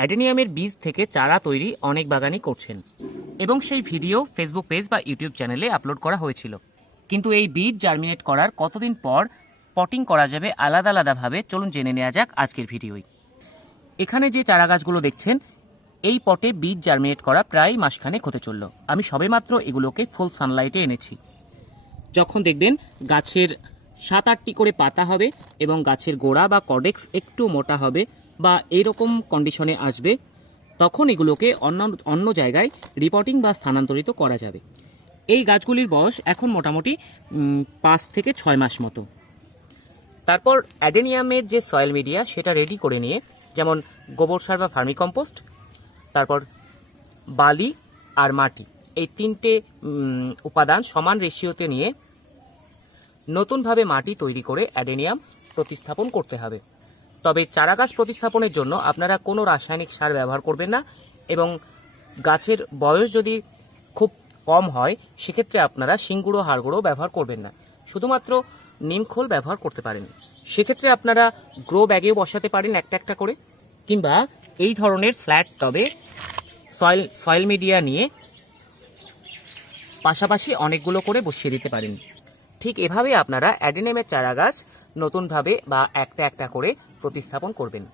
অ্যাডেনিয়ামের বীজ থেকে চারা তৈরি অনেক বাগানি করছেন এবং সেই ভিডিও ফেসবুক পেজ বা ইউটিউব চ্যানেলে আপলোড করা হয়েছিল। কিন্তু এই বীজ জার্মিনেট করার কতদিন পর পটিং করা যাবে আলাদা আলাদাভাবে, চলুন জেনে নেওয়া যাক আজকের ভিডিওয়। এখানে যে চারা গাছগুলো দেখছেন, এই পটে বীজ জার্মিনেট করা প্রায় মাসখানেক হতে চলল। আমি সবেমাত্র এগুলোকে ফুল সানলাইটে এনেছি। যখন দেখবেন গাছের 7-8টি করে পাতা হবে এবং গাছের গোড়া বা কর্ডেক্স একটু মোটা হবে বা এইরকম কন্ডিশনে আসবে, তখন এগুলোকে অন্য জায়গায় রিপোর্টিং বা স্থানান্তরিত করা যাবে। এই গাছগুলির বয়স এখন মোটামুটি 5 থেকে 6 মাস মতো। তারপর অ্যাডেনিয়ামের যে সয়েল মিডিয়া সেটা রেডি করে নিয়ে, যেমন গোবর সার বা ভার্মিকম্পোস্ট, তারপর বালি আর মাটি, এই 3টে উপাদান সমান রেশিওতে নিয়ে নতুনভাবে মাটি তৈরি করে অ্যাডেনিয়াম প্রতিস্থাপন করতে হবে। তবে চারাগাছ প্রতিস্থাপনের জন্য আপনারা কোনো রাসায়নিক সার ব্যবহার করবেন না এবং গাছের বয়স যদি খুব কম হয় সেক্ষেত্রে আপনারা শিংগুঁড়ো হাড়গুঁড়ো ব্যবহার করবেন না, শুধুমাত্র নিমখোল ব্যবহার করতে পারেন। সেক্ষেত্রে আপনারা গ্রো ব্যাগেও বসাতে পারেন একটা একটা করে, কিংবা এই ধরনের ফ্ল্যাট টবে সয়েল মিডিয়া নিয়ে পাশাপাশি অনেকগুলো করে বসিয়ে দিতে পারেন। ঠিক এভাবে আপনারা অ্যাডেনিয়ামের চারাগাছ নতুনভাবে বা একটা একটা করে প্রতিস্থাপন করবেন।